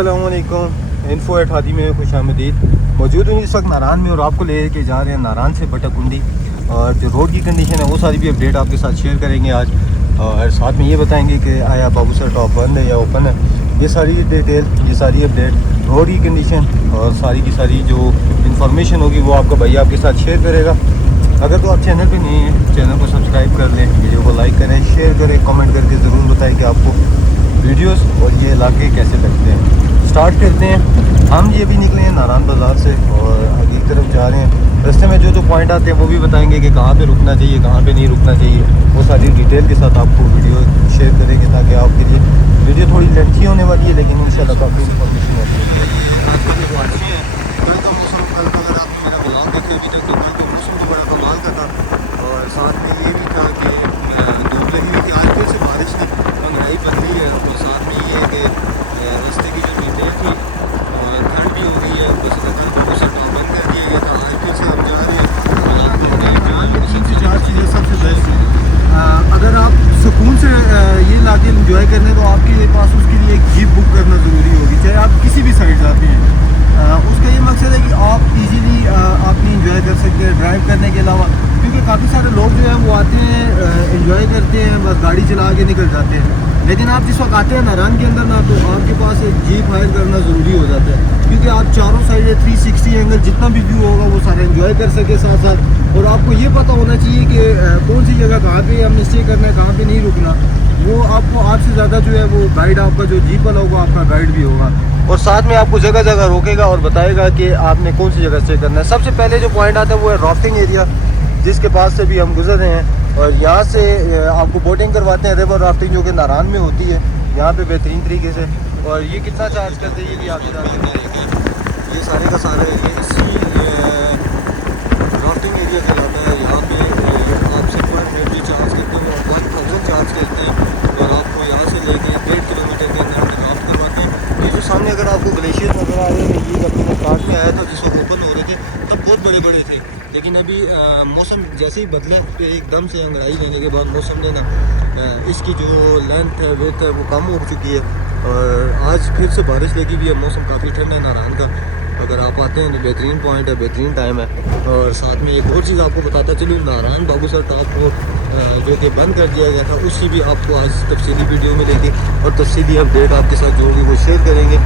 अस्सलामुअलैकुम। Info at Hadi में खुश आमदीद। मौजूद हूँ इस वक्त नारान में और आपको ले के जा रहे हैं नारान से बटाकुंडी, और जो रोड की कंडीशन है वो सारी भी अपडेट आपके साथ शेयर करेंगे आज। और साथ में ये बताएंगे कि आया बाबूसर टॉप बंद है या ओपन है। ये सारी डिटेल, ये सारी अपडेट, रोड की कंडीशन और सारी की सारी जो इन्फॉर्मेशन होगी वो आपका भैया आपके साथ शेयर करेगा। अगर तो आप चैनल पे नहीं हैं, चैनल को सब्सक्राइब कर लें, वीडियो को लाइक करें, शेयर करें, कमेंट करके ज़रूर बताएं कि आपको वीडियोस और ये इलाके कैसे लगते हैं। स्टार्ट करते हैं। हम ये भी निकले हैं नारायण बाज़ार से और आगे की तरफ जा रहे हैं। रास्ते में जो जो पॉइंट आते हैं वो भी बताएंगे कि कहाँ पे रुकना चाहिए, कहाँ पे नहीं रुकना चाहिए। वो सारी डिटेल के साथ आपको वीडियो शेयर करेंगे ताकि आपके लिए वीडियो थोड़ी लेंथी होने वाली है, लेकिन इंशाल्लाह काफ़ी इन्फॉर्मेशन होती है। कल का मौसम, कल का अगर आप मेरा ब्लॉग देखें अभी तक, तो कल का मौसम जो बड़ा कमाल का था। और साथ में ये भी था कि धूप लगी हुई थी। आज फिर से बारिश ने मंगराई बदली है और साथ में ये कि रास्ते की जो डिटेल थी और ठंड भी हो गई है। कुछ कल बाबूसर टॉप बंद कर दिया गया था, आज फिर से हम जा रहे हैं। तीन से चार चीज़ें सबसे बेस्ट हैं। अगर आप सुकून से ये इलाके इंजॉय करने, तो आपके पास उसके लिए एक जीप बुक करना ज़रूरी होगी, चाहे आप किसी भी साइड जाते हैं। उसका ये मकसद है कि आप इजीली अपनी इंजॉय कर सकते हैं ड्राइव करने के अलावा, क्योंकि काफ़ी सारे लोग जो हैं वो आते हैं, इंजॉय करते हैं, बस गाड़ी चला के निकल जाते हैं। लेकिन आप जिस वक्त आते हैं नारायण के अंदर ना, तो आपके पास एक जीप हायर करना ज़रूरी हो जाता है, क्योंकि आप चारों साइड 360 एंगल जितना भी व्यू होगा वो सारा इंजॉय कर सके साथ साथ। और आपको ये पता होना चाहिए कि कौन सी जगह कहाँ पे हमने स्टे करना है, कहाँ पे नहीं रुकना। वो आपको आपसे ज़्यादा जो है वो गाइड, आपका जो जीप वाला होगा आपका गाइड भी होगा, और साथ में आपको जगह जगह रोकेगा और बताएगा कि आपने कौन सी जगह स्टे करना है। सबसे पहले जो पॉइंट आता है वो है राफ्टिंग एरिया, जिसके पास से भी हम गुजर रहे हैं। और यहाँ से आपको बोटिंग करवाते हैं, रिवर राफ्टिंग, जो कि नारायण में होती है यहाँ पे बेहतरीन तरीके से। और ये कितना चार्ज करते हैं ये भी आपके साथ, ये सारे का सारे इसी राफ्टिंग एरिया कहलाता है। यहाँ पे आपसे पर हेड भी चार्ज करते हैं, वो 1000 चार्ज करते हैं और आपको यहाँ से लेके 1.5 किलोमीटर के अंदर राफ्ट करवाते हैं। ये जो सामने अगर आपको ग्लेशियर नज़र आ रहे हैं, ये जब मैंने स्टार्ट में आया था जिस वक्त ओपन हो रहे थे तब बहुत बड़े बड़े थे, लेकिन अभी मौसम जैसे ही बदला तो एकदम से अंगड़ाई लेने के बाद मौसम ने ना इसकी जो लेंथ है, वेथ है, वो कम हो चुकी है। और आज फिर से बारिश लगी हुई है, मौसम काफ़ी ठंडा है नारायण का। अगर आप आते हैं तो बेहतरीन पॉइंट है, बेहतरीन टाइम है। और साथ में एक और चीज़ आपको बताता चलूँ, नारायण बाबूसर टॉप को जो कि बंद कर दिया गया था, उसकी भी आपको आज तफसीली वीडियो मिलेगी और तफसीली अपडेट आपके साथ जो होगी वो शेयर करेंगे।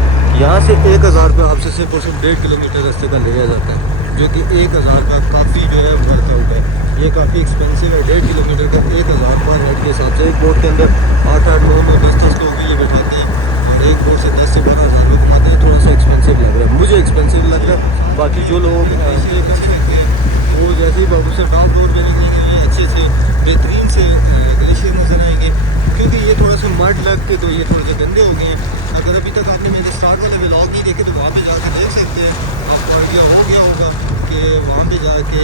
यहाँ से 1000 रुपये आपसे सिर्फ और सिर्फ 1.5 किलोमीटर रास्ते का लिया जाता है, जो कि 1000 का काफ़ी जो है वर्कआउट है। ये काफ़ी एक्सपेंसिव है, 1.5 किलोमीटर का 1000 पर हेड के हिसाब से। एक बोट के अंदर 8-8, 9-9, 10-10 लोग भी ये बैठाते हैं और एक बोट से 10 से 12,000 लोग घुमाते हैं। थोड़ा सा एक्सपेंसिव लग रहा है, मुझे एक्सपेंसिव लग रहा है। बाकी जो लोग इसलिए कर सकते हैं वो जैसे ही बाबूसर टॉप रोड पे निकलेंगे ये अच्छे से बेहतरीन से ग्लेशियर नज़र आएंगे, क्योंकि ये थोड़ा सा मड लग के तो ये थोड़े से गंदे हो गए हैं। अगर अभी तक आपने मेरे स्टार्ट वाले व्लॉग नहीं देखे तो वहाँ पे जाकर देख सकते हैं, आपको आइडिया हो गया होगा कि वहाँ पे जाके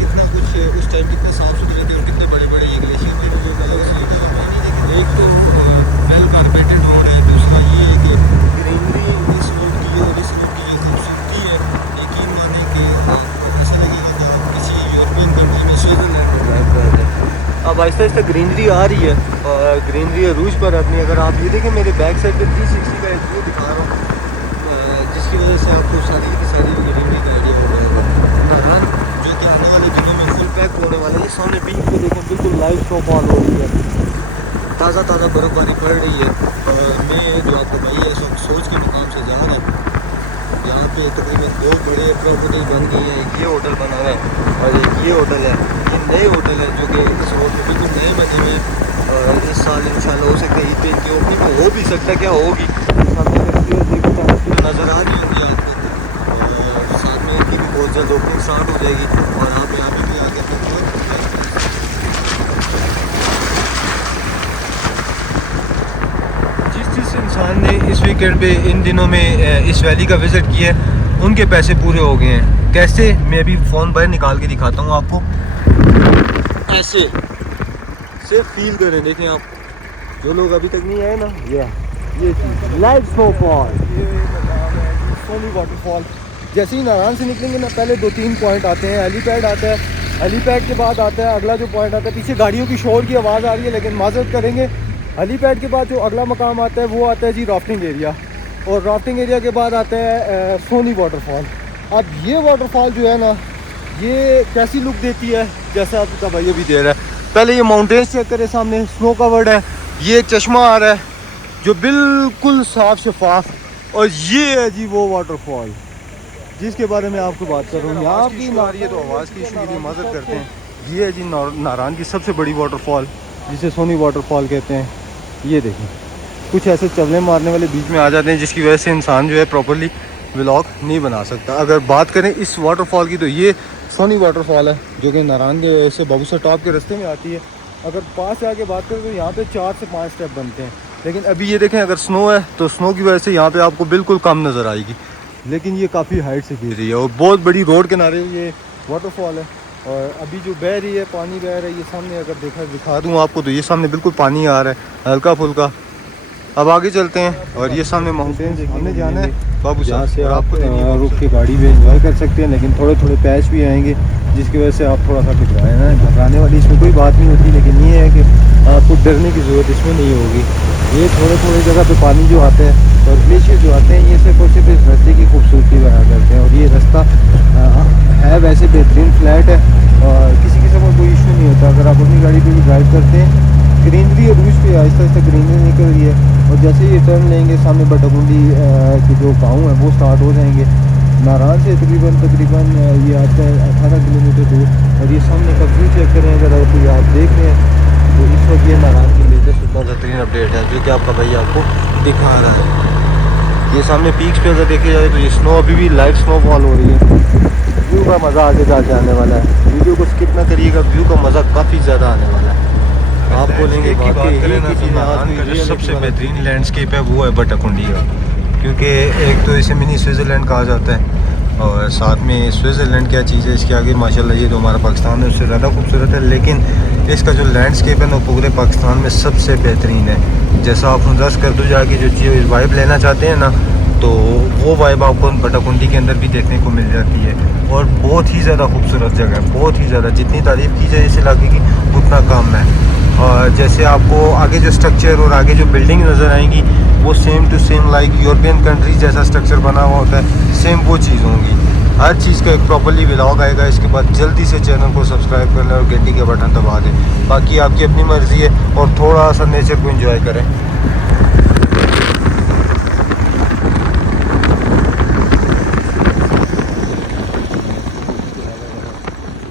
कितना कुछ उस टाइम कितने साफ़ सुथरे थे और कितने बड़े बड़े ये ग्लेशियर थे। एक तो वेल कारपेटेड रोड है, दूसरा ये है कि ग्रीनरी इस रोड की और इस रोड की जो खूबसूरती है, यकीन माने कि आपको ऐसा लगेगा कि आप किसी यूरोपियन कंट्री में स्विट्ज़रलैंड में ड्राइव कर रहे हैं। अब आहिस्ता आहिस्ता ग्रीनरी आ रही है और ग्रीनरी अरूज पर अपनी। अगर आप ये देखें मेरे बैक साइड पे 360 का एक व्यू दिखा रहा हूँ, जिसकी वजह से आपको सारी की सारी ग्रीनरी का आइडिया हो जाएगा। नारायण जो कि आने वाले दिनों में फुल पैक होने वाला है। ये सामने बीच पे देखें बिल्कुल लाइव स्नोफॉल हो रही है, ताज़ा ताज़ा बर्फ़बारी पड़ रही है। और मैं जो आपको भाई है इस वक्त सोच के मुकाम से जा रहा है। यहाँ पे तकरीबन 2 बड़े प्रॉपर्टी बन गई हैं, एक ये होटल बना हुआ है और एक ये होटल है। ये नए होटल है जो कि इस रोड में बिल्कुल नए बने हुए हैं और इस साल इंशाल्लाह हो सकता है ईद पे इनकी ओपनिंग हो भी सकता है। क्या होगी सामने नज़र आ रही होगी आपको, और साथ में इनकी भी बहुत जल्द ओपनिंग स्टार्ट हो जाएगी और आप यहाँ पे भी आगे जिस इंसान ने इस वीकेंड पे इन दिनों में इस वैली का विज़िट किया है उनके पैसे पूरे हो गए हैं। कैसे, मैं अभी फ़ोन बाहर निकाल के दिखाता हूँ आपको। ऐसे सिर्फ फील करें, देखें आप जो लोग अभी तक नहीं आए ना, ये लाइव स्नोफॉल, सोनी वाटरफॉल। जैसे ही नारायण से निकलेंगे ना, पहले 2-3 पॉइंट आते हैं। हेलीपैड आता है, हेलीपैड के बाद आता है अगला जो पॉइंट आता है, पीछे गाड़ियों की शोर की आवाज़ आ रही है लेकिन माजरत करेंगे। हेलीपैड के बाद जो अगला मकाम आता है वो आता है जी राफ्टिंग एरिया। और राफ्टिंग एरिया के बाद आता है सोनी वाटरफॉल। अब ये वाटरफॉल जो है ना, ये कैसी लुक देती है, जैसे आपका भाई अभी दे रहा है। पहले ये माउंटेन्स चेक करें, सामने स्नो कवर्ड है, ये एक चश्मा आ रहा है जो बिल्कुल साफ शफाफ, और ये है जी वो वाटरफॉल जिसके बारे में आपको बात कर रहा हूँ। यहाँ की आ रही है तो आवाज़ की इशू के लिए मदद करते हैं। ये है जी नारायण की सबसे बड़ी वाटरफॉल, जिसे सोनी वाटरफॉल कहते हैं। ये देखें, कुछ ऐसे चलने मारने वाले बीच में आ जाते हैं जिसकी वजह से इंसान जो है प्रॉपर्ली व्लॉग नहीं बना सकता। अगर बात करें इस वाटरफॉल की, तो ये सोनी वाटरफॉल है जो कि नारायण से बाबूसर टॉप के रास्ते में आती है। अगर पास से आके बात करें तो यहाँ पे 4 से 5 स्टेप बनते हैं, लेकिन अभी ये देखें अगर स्नो है तो स्नो की वजह से यहाँ पे आपको बिल्कुल कम नज़र आएगी, लेकिन ये काफ़ी हाइट से गिर रही है और बहुत बड़ी रोड किनारे ये वाटरफॉल है। और अभी जो बह रही है, पानी बह रहा है, ये सामने अगर दिखा दूँ आपको तो ये सामने बिल्कुल पानी आ रहा है हल्का फुल्का। अब आगे चलते हैं और ये सामने माउंटेन हमने जाना है बाबू, जहाँ से आपको रुक के गाड़ी में एंजॉय कर सकते हैं, लेकिन थोड़े थोड़े पैच भी आएंगे जिसकी वजह से आप थोड़ा सा घबराए ना। घबराने वाली इसमें कोई बात नहीं होती, लेकिन ये है कि आपको डरने की ज़रूरत इसमें नहीं होगी। ये थोड़े थोड़े जगह पे पानी जो आता है और ग्लेशियर जो आते हैं, ये सिर्फ और सिर्फ इस रास्ते की खूबसूरती बना करते हैं। और ये रास्ता है वैसे बेहतरीन, फ्लैट है और किसी किस्म का कोई इशू नहीं होता। अगर आप अपनी गाड़ी पर भी ड्राइव करते हैं, ग्रीनरी और रूज पे आहिस्ता आहिस्ता ग्रीनरी निकल रही है, और जैसे ये टर्न लेंगे सामने बटाकुंडी के जो गाँव है वो स्टार्ट हो जाएंगे। नारायण से तकरीबन ये आता है 18 किलोमीटर दूर। और ये सामने का व्यू चेक करें, अगर आप देख रहे हैं तो इस वक्त ये नारायण की लेटेस्ट ताज़ा तरीन अपडेट है जो कि आपका भाई आपको दिखा रहा है। ये सामने पीक्स पे अगर देखे जाए तो ये स्नो अभी भी लाइव स्नोफॉल हो रही है। व्यू का मज़ा आगे जाके आने वाला है, वीडियो को स्किप ना करिएगा, व्यू का मज़ा काफ़ी ज़्यादा आने वाला है। आप बोलेंगे की बात करें ना तो नारायण का जो सबसे बेहतरीन लैंडस्केप है वो है बटाकुंडी का, क्योंकि एक तो इसे मिनी स्विट्ज़रलैंड कहा जाता है और साथ में स्विट्ज़रलैंड क्या चीज़ है इसके आगे माशाल्लाह ये तो हमारा पाकिस्तान है उससे ज़्यादा खूबसूरत है, लेकिन इसका जो लैंडस्केप है ना पूरे पाकिस्तान में सबसे बेहतरीन है। जैसा आप हुंदस करदू जाके जो चीज़ वाइब लेना चाहते हैं ना, तो वो वाइब आपको बटाकुंडी के अंदर भी देखने को मिल जाती है। और बहुत ही ज़्यादा खूबसूरत जगह है, बहुत ही ज़्यादा, जितनी तारीफ़ की जाए इस इलाके की उतना कम है। और जैसे आपको आगे जो स्ट्रक्चर और आगे जो बिल्डिंग नज़र आएंगी वो same to same like European countries जैसा स्ट्रक्चर बना हुआ होता है, सेम वो चीज़ होंगी। हर चीज़ का एक प्रॉपर्ली व्लॉग आएगा। इसके बाद जल्दी से चैनल को सब्सक्राइब कर लें और घंटी के बटन दबा दें। बाकी आपकी अपनी मर्ज़ी है, और थोड़ा सा नेचर को एंजॉय करें।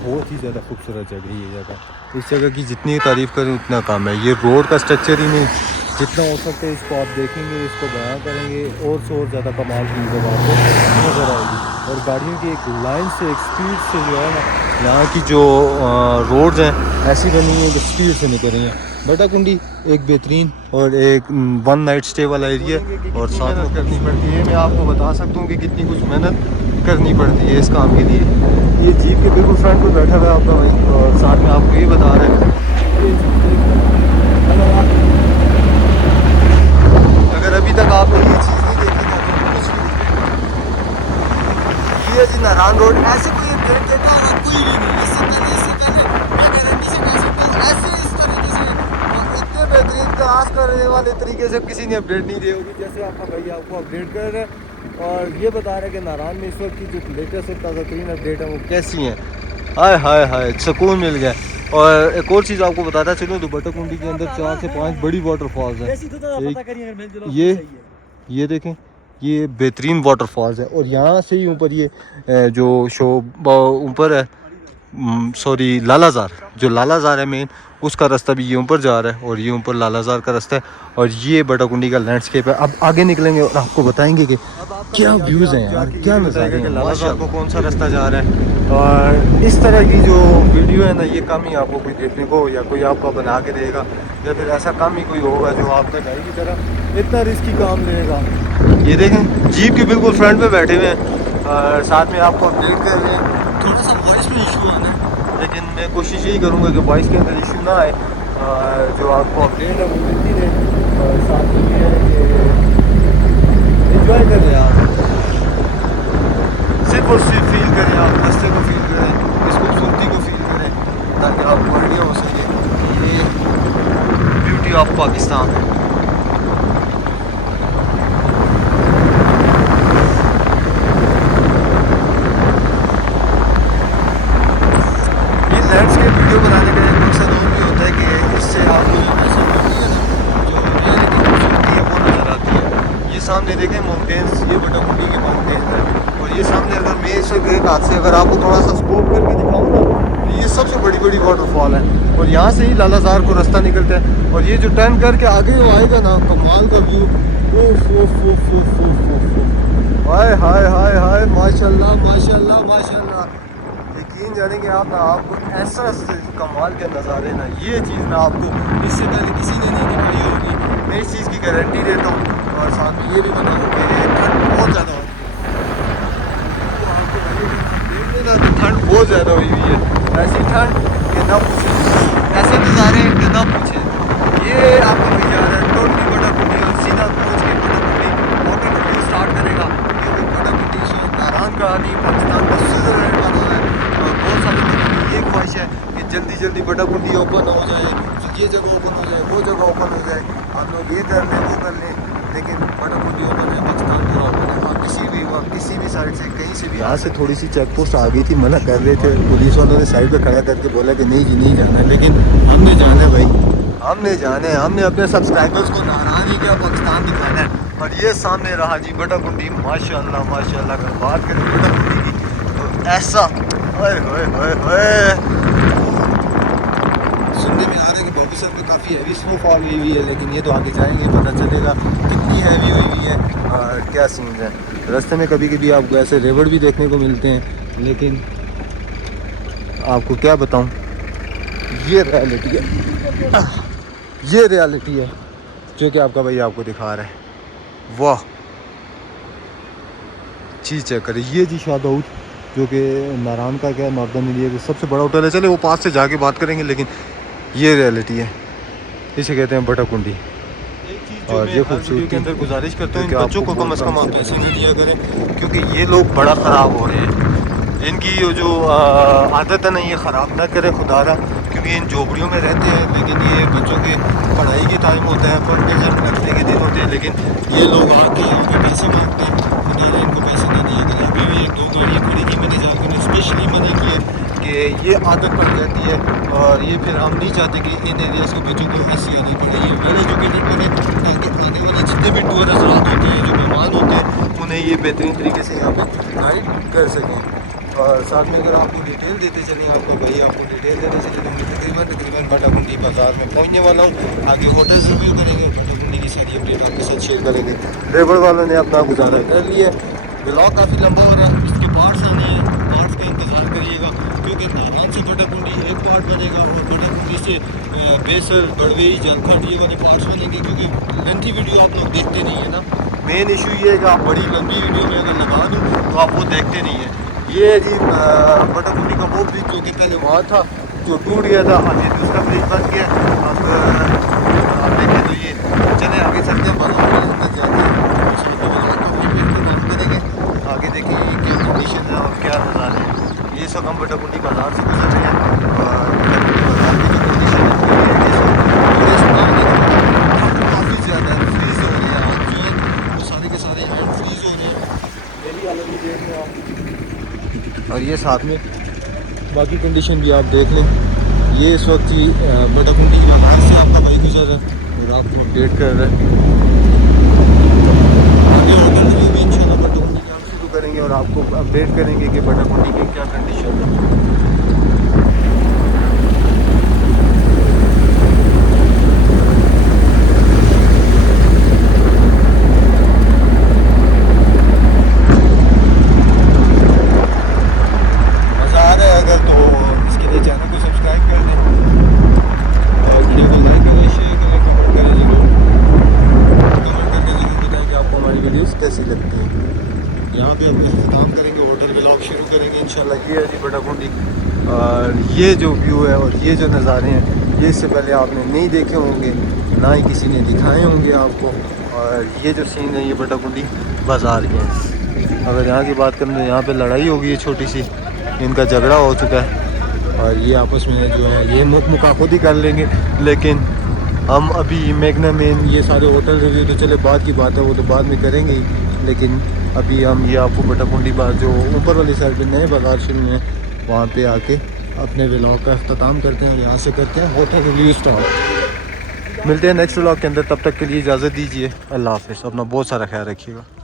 बहुत ही ज़्यादा खूबसूरत जगह है ये जगह। इस जगह की जितनी तारीफ़ करें उतना कम है। ये रोड का स्ट्रक्चर ही नहीं, जितना हो सकता है इसको आप देखेंगे, इसको बयां करेंगे और से और ज़्यादा कमाल की जगह आपको नज़र आएगी। और गाड़ियों की एक लाइन से, एक स्पीड से जो है ना, यहाँ की जो रोड्स हैं ऐसी बनी हैं कि स्पीड से निकल रही हैं। बटाकुंडी एक बेहतरीन और एक 1 नाइट स्टे वाला एरिया और साथ में करनी पड़ती है। मैं आपको बता सकता हूँ कि कितनी कुछ मेहनत करनी पड़ती है इस काम के लिए। ये जीप के बिल्कुल फ्रंट पे बैठा हुआ है आपका भाई और साथ में आपको ये बता रहा है, अगर अभी तक आपने ये चीज़ नहीं देखी ना तो कुछ भी ये जी नारायण रोड ऐसे कोई अपडेट देता होगा कोई भी नहीं। इससे पहले मैं गारंटी से कह सकता हूँ ऐसे इस तरीके से इतने बेहतरीन प्रयास करने वाले तरीके से किसी ने अपडेट नहीं दी होगी जैसे आपका भाई आपको अपडेट कर रहे हैं। और ये बता रहे हैं कि नारायण में इस वक्त की जो लेटेस्ट और ताज़ा तरीन अपडेट है वो कैसी हैं। हाय हाय हाय, सुकून मिल गया। और एक और चीज़ आपको बताता चलूँ तो बटाकुंडी के अंदर 4 से 5 बड़ी वाटरफॉल्स हैं। ये देखें, ये बेहतरीन वाटरफॉल्स है। और यहाँ से ही ऊपर ये जो शो ऊपर है, सॉरी लालाजार, जो लालाजार है मेन, उसका रास्ता भी ये ऊपर जा रहा है और ये ऊपर लालाजार का रास्ता है। और ये बटाकुंडी का लैंडस्केप है। अब आगे निकलेंगे और आपको बताएंगे कि क्या व्यूज़ हैं यार, क्या नज़ारे हैं। लालाजार को कौन सा रास्ता जा रहा है। और इस तरह की जो वीडियो है ना, ये कम ही आपको कोई देखने को या कोई आपका बना के देगा, या फिर ऐसा कम ही कोई होगा जो आपका भाई की तरह इतना रिस्की काम लेगा। ये देखें जीप के बिल्कुल फ्रंट पे बैठे हुए हैं और साथ में आपको अपडेट कर रहे हैं। थोड़ा सा वॉइस में इशू आना है, लेकिन मैं कोशिश यही करूँगा कि वॉइस के अंदर इशू ना आए। जो आपको अपडेट है वो मिलती रहे। और साथ में ये है कि एंजॉय करें आप, सिर्फ और सिर्फ फील करें, आप रास्ते को फील करें, इस खूबसूरती को फील करें, ताकि आपको आइडिया हो सके ये ब्यूटी ऑफ पाकिस्तान है। सामने देखें माउंटेन्स, ये बटाकुंडी के माउंटेन्स हैं। और ये सामने अगर मैं इस एक हाथ से अगर आपको थोड़ा सा स्कोप करके दिखाऊँ ना, तो ये सबसे बड़ी बड़ी वाटरफॉल है। और यहाँ से ही लालाजार को रास्ता निकलता है। और ये जो टर्न करके आगे वो आएगा ना, कमाल का व्यू। हाय हाय हाय हाय, माशाल्लाह माशाल्लाह माशाल्लाह। यकीन जानेंगे आप ना, आपको ऐसा कमाल के नज़ारे ना, ये चीज़ ना आपको इससे पहले किसी ने नहीं दिखाई होगी। मैं इस चीज़ की गारंटी देता हूँ। और साथ में ये भी बताऊँ कि ठंड बहुत ज़्यादा है, ठंड बहुत ज़्यादा हुई हुई है। ऐसी ठंड कि ना पूछे, ऐसे नज़ारे कि ना पूछे। ये आपको भी जा रहा है टोटली बटाकुंडी और सीधा पहुँच के बटाकुंडी वाटर रिव्यू स्टार्ट करेगा। क्योंकि बटाकुंडी शायद नारायण का नहीं, पाकिस्तान का स्विट्ज़रलैंड का नाम है। और बहुत सारे लोगों की ये ख्वाहिश है कि जल्दी जल्दी बटाकुंडी ओपन हो जाए, ये जगह ओपन हो जाए, वो जगह ओपन हो जाए, हम लोग ये कर लें वो कर लें। लेकिन बटाकुंडी ओपन है, पाकिस्तान पूरा ओपन है। और किसी भी साइड से कहीं से भी, यहाँ से थोड़ी सी चेक पोस्ट आ गई थी, मना कर रहे थे पुलिस वालों ने, साइड पे खड़ा करके बोला कि नहीं जी नहीं जाना है। लेकिन हमने जाना है भाई, हमने जाना है। हमने अपने सब्सक्राइबर्स को नाराज़ ही क्या पाकिस्तान दिखाना है। और ये सामने रहा जी बटाकुंडी, माशाल्लाह माशाल्लाह। अगर बात करें बटाकुंडी की तो ऐसा सुनने में आ रहा है कि बॉबी सर में काफ़ी हैवी स्नोफॉल हुई हुई है। लेकिन ये तो आगे जाएंगे पता चलेगा कितनी हैवी हुई हुई है और क्या सीन है। रास्ते में कभी कभी आपको ऐसे रेवड़ भी देखने को मिलते हैं, लेकिन आपको क्या बताऊं, ये रियलिटी है, ये रियलिटी है जो कि आपका भाई आपको दिखा रहा है। वाह, चीज़ चेक करें। ये जी शादाउद जो कि नारायण का क्या नॉर्दर्न एरिया का सबसे बड़ा होटल है। चले वो पास से जाके बात करेंगे, लेकिन ये रियलिटी है, इसे कहते हैं बटाकुंडी। और ये खूबसूरती के अंदर गुजारिश करता हूँ इन बच्चों को कम से कम आप पैसे नहीं दिया करें, क्योंकि ये लोग बड़ा ख़राब हो रहे हैं। इनकी जो आदत है ना, ये ख़राब ना करें खुदारा, क्योंकि इन झोपड़ियों में रहते हैं। लेकिन ये बच्चों के पढ़ाई के टाइम होता है, फर्नीचर रखने के दिन होते हैं, लेकिन ये लोग आके यहाँ पे पैसे मांगते हैं। खुदारा इनको पैसे नहीं दिए करें। अभी भी एक दो गाड़ियाँ खड़ी थी, मैंने जाकर स्पेशली मना किया कि ये आदत पड़ जाती है। और ये फिर हम नहीं चाहते कि इन एरियाज़ के बच्चों को ऐसी आदत पड़े। ये वेल एजुकेटेड बने ताकि आने वाले जितने भी टूर हजरात होते हैं, जो मेहमान होते हैं, उन्हें ये बेहतरीन तरीके से यहाँ पे गाइड कर सकें। और साथ में अगर आपको डिटेल देते चलें, आपको भाई आपको डिटेल देते चले, तो मैं तकरीबन बटाकुंडी बाज़ार में पहुँचने वाला हूँ। आगे होटल्स रिव्यू करेंगे, बटाकुंडी की सारी अपडेट आपके साथ शेयर करेंगे। ड्राइवर वालों ने अपना गुजारा कर लिया। ब्लॉग काफ़ी लंबा हो रहा है, इसके पार्ट्स आने हैं, पार्ट्स का इंतज़ार करिएगा। क्योंकि नारायण से बटाकुंडी एक पार्ट बनेगा और बटाकुंडी से बेसर, बड़वेई, झारखंड ये वाले पार्ट्स बनेंगे। क्योंकि लेंथी वीडियो आप लोग देखते नहीं है ना। मेन इशू ये है कि आप बड़ी लंबी वीडियो में अगर लगा दूँ तो आप वो देखते नहीं हैं। ये जी बटाकुंडी का वो ब्रिज जो कि पहले वहाँ था, जो टूट गया था, अभी दूसरा ब्रिज बन गया। अब आप देखें तो ये चले आगे चलते हैं, बाजार जाते हैं, करेंगे आगे। देखिए ये क्या कंडीशन है और क्या नज़ारे हैं। ये सब हम बटाकुंडी बाज़ार से गुजर रहे हैं और बाज़ार की जो कंडीशन है काफ़ी ज़्यादा है, फ्रीज़ हो रहे हैं। आज जो है वो सारे के सारे हैंड फ्रीज़ हो रहे हैं। मेरी हालत भी देख रहे हैं आप, और ये साथ में बाकी कंडीशन भी आप देख लें। ये इस वक्त ही बटाकुंडी बाज़ार से आपका भाई गुजर रहा है और आपको अपडेट कर रहा है। आगे होटल रिव्यू भी इंशाल्लाह बटाकुंडी के आप शुरू करेंगे और आपको अपडेट करेंगे कि बटाकुंडी की क्या कंडीशन है। मज़ा आ रहा है अगर तो इसके लिए चैनल को सब्सक्राइब कर दें और वीडियो को लाइक करें, शेयर करें, कमेंट करें जरूर। कमेंट करके जरूर बताएं कि आपको हमारी वीडियोस कैसी लगती हैं। यहाँ पे हम एहतमाम करेंगे, होटल व्लॉग शुरू करेंगे इंशाल्लाह। ये है जी बटाकुंडी और ये जो व्यू है और ये जो नज़ारे हैं, ये इससे पहले आपने नहीं देखे होंगे, ना ही किसी ने दिखाए होंगे आपको। और ये जो सीन है ये बटाकुंडी बाज़ार के हैं। अगर यहाँ की बात करें तो यहाँ पे लड़ाई हो गई है छोटी सी, इनका झगड़ा हो चुका है और ये आपस में जो है ये मुखाखुदी कर लेंगे। लेकिन हम अभी मेघना में ये सारे होटल रिव्यू तो चले बाद की बात है, वो तो बाद में करेंगे ही। लेकिन अभी हम ये आपको बटाकुंडी बाज़ार जो ऊपर वाली साइड पे नए बाज़ार शुरू हैं, वहाँ पे आके अपने व्लॉग का अख्ताम करते हैं और यहाँ से करते हैं होटल रिव्यू स्टार्ट। मिलते हैं नेक्स्ट व्लॉग के अंदर, तब तक के लिए इजाज़त दीजिए। अल्लाह हाफ़िज़। अपना बहुत सारा ख्याल रखिएगा।